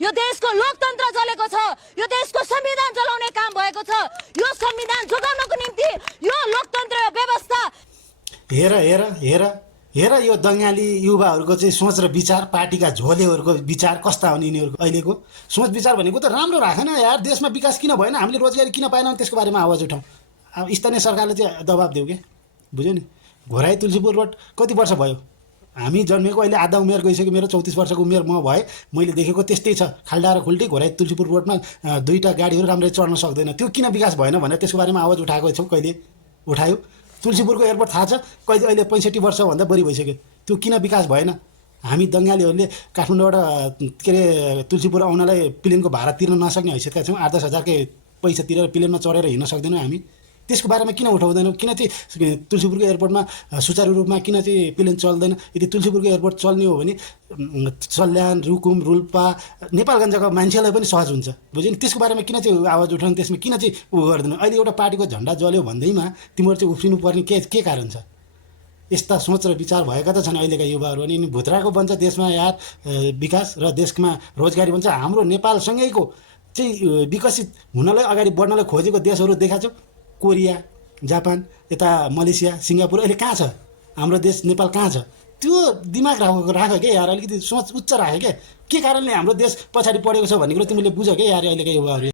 यो देशको लोकतन्त्र चलेको छ, यो देशको संविधान चलाउने काम भएको छ। यो संविधान जोगाउनको निम्ति यो लोकतन्त्र व्यवस्था हेर हेर हेर हेर यो दङ्गाली युवाहरूको चाहिँ सोच र विचार, पार्टीका झोलेहरूको विचार कस्ता हुन् यिनीहरूको अहिलेको सोच विचार भनेको त राम्रो राखेन यार। देशमा विकास किन भएन, हामीले रोजगारी किन पाएनौँ, त्यसको बारेमा आवाज उठाउँ। अब स्थानीय सरकारले चाहिँ दबाब देऊ क्या, बुझ्यो नि। घोराई तुलसीपुर रोड कति वर्ष भयो हामी जन्मेको, अहिले आधा उमेर गइसक्यो, मेरो 34 वर्षको उमेर म भए मैले देखेको त्यस्तै छ। खाल्डा र खुल्टी घोराई तुलसीपुर रोडमा दुईवटा गाडीहरू राम्ररी चढ्न सक्दैन। त्यो किन विकास भएन भनेर त्यसको बारेमा आवाज उठाएको छौ, कहिले उठायो? तुलसीपुरको एयरपोर्ट थाहा छ कहिले, अहिले 65 वर्षभन्दा बढी भइसक्यो, त्यो किन विकास भएन? हामी दङ्गालीहरूले काठमाडौँबाट के अरे तुलसीपुर आउनलाई प्लेनको भाडा तिर्न नसक्ने हैसियतका छौँ। 8-10 हजारकै पैसा तिरेर प्लेनमा चढेर हिँड्न सक्दैनौँ हामी। त्यसको बारेमा किन उठाउँदैनौँ? किन चाहिँ तुलसीपुरको एयरपोर्टमा सुचारू रूपमा किन चाहिँ प्लेन चल्दैन? यदि तुलसीपुरको एयरपोर्ट चल्ने हो भने सल्यान, रुकुम, रोल्पा, नेपालगञ्जको मान्छेलाई पनि सहज हुन्छ, बुझ्यो नि। त्यसको बारेमा किन चाहिँ आवाज उठाउनु, त्यसमा किन चाहिँ गर्दैन? अहिले एउटा पार्टीको झन्डा जल्यो भन्दैमा तिमीहरू चाहिँ उफ्रिनु पर्ने के कारण छ? यस्ता सोच र विचार भएका त छन् अहिलेका युवाहरू। अनि भुत्राको बन्छ देशमा यार विकास र देशमा रोजगारी बन्छ। हाम्रो नेपालसँगैको चाहिँ विकसित हुनलाई, अगाडि बढ्नलाई खोजेको देशहरू देखाएको छौ, कोरिया, जापान, यता मलेसिया, सिङ्गापुर। अहिले कहाँ छ हाम्रो देश नेपाल, कहाँ छ? त्यो दिमाग राख क्या यार, अलिकति सोच उच्च राख्यो क्या। के कारणले हाम्रो देश पछाडि पढेको छ भन्ने कुरो तिमीले बुझ क्या यार अहिलेका युवाहरू।